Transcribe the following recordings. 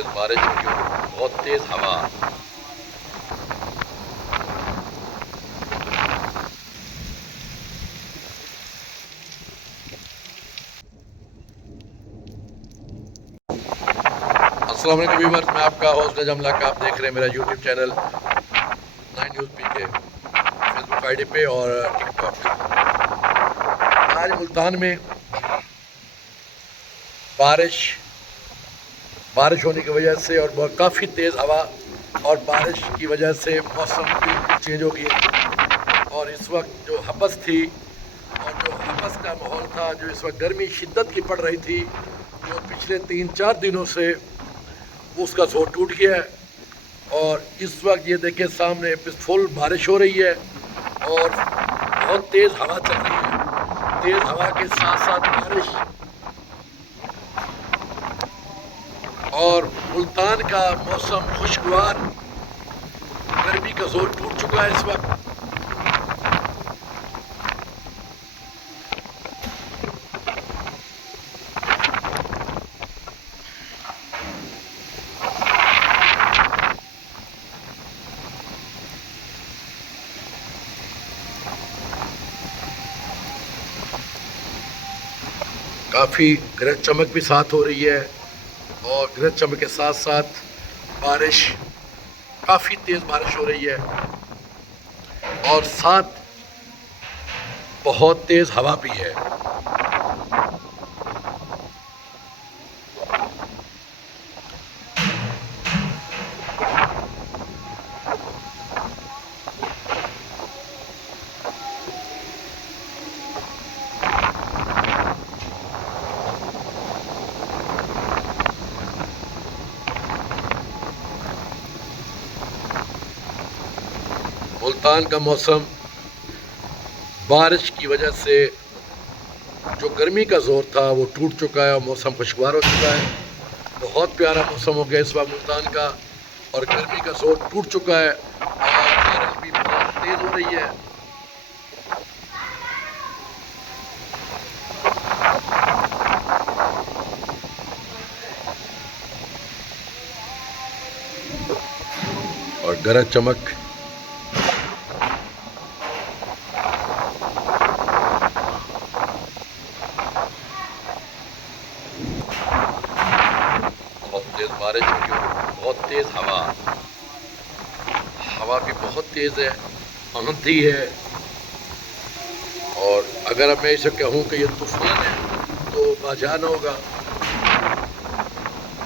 तेज़ बारिश की बहुत तेज़ हवा। अस्सलाम वालेकुम व्यूअर्स, मैं आपका होस्ट नजम लाका। आप देख रहे हैं मेरा यूट्यूब चैनल 9 न्यूज़ पीके, फेसबुक आईडी पे और टिकटॉक पे। आज मुल्तान में बारिश होने की वजह से और काफ़ी तेज़ हवा और बारिश की वजह से मौसम बिल्कुल चेंज हो गया। और इस वक्त जो हपस थी और जो हपस का माहौल था, जो इस वक्त गर्मी शिद्दत की पड़ रही थी, जो पिछले 3-4 दिनों से उसका जोर टूट गया है। और इस वक्त ये देखें सामने फुल बारिश हो रही है और बहुत तेज़ हवा चल रही है। तेज़ हवा के साथ साथ बारिश और मुल्तान का मौसम खुशगवार, गर्मी का जोर टूट चुका है इस वक्त। काफ़ी गरज चमक भी साथ हो रही है और गरज चमक के साथ साथ बारिश, काफ़ी तेज़ बारिश हो रही है और साथ बहुत तेज़ हवा भी है। मुल्तान का मौसम बारिश की वजह से जो गर्मी का ज़ोर था वो टूट चुका है और मौसम खुशगवार हो चुका है। बहुत प्यारा मौसम हो गया इस वक्त मुल्तान का और गर्मी का जोर टूट चुका है और बारिश भी बहुत तेज़ हो रही है। और गरज चमक बहुत तेज़ बारिश की बहुत तेज़ हवा भी बहुत तेज़ है, आंधी है। और अगर मैं इसे कहूँ कि ये तूफ़ान है तो बाजान होगा।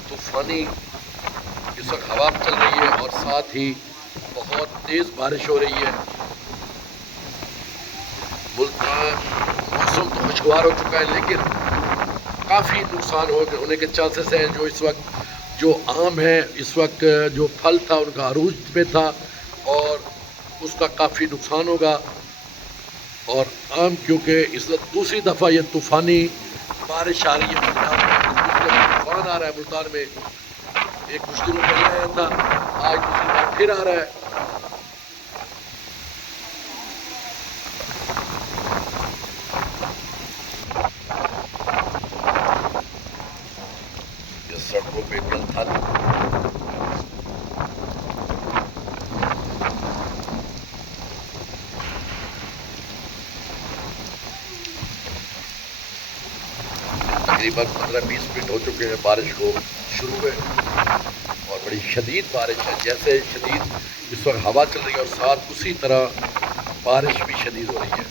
तूफ़ानी इस वक्त हवा चल रही है और साथ ही बहुत तेज़ बारिश हो रही है। मुल्तान मौसम तो खुशगवार हो चुका है लेकिन काफ़ी नुकसान होने के चांसेस हैं। जो इस वक्त जो आम है, इस वक्त जो फल था उनका अरूज पे था और उसका काफ़ी नुकसान होगा। और आम क्योंकि इस वक्त दूसरी दफ़ा ये तूफ़ानी बारिश आ रही है मुल्तान में, दूसरी दफ़ा तूफ़ान आ रहा है मुल्तान में। एक कुछ दिनों पहले आया था, आज दूसरी बार फिर आ रहा है। ये सड़कों पे जल था। तकरीबन 15-20 मिनट हो चुके हैं बारिश को शुरू में और बड़ी शदीद बारिश है। जैसे शदीद इस वक्त हवा चल रही है और साथ उसी तरह बारिश भी शदीद हो रही है।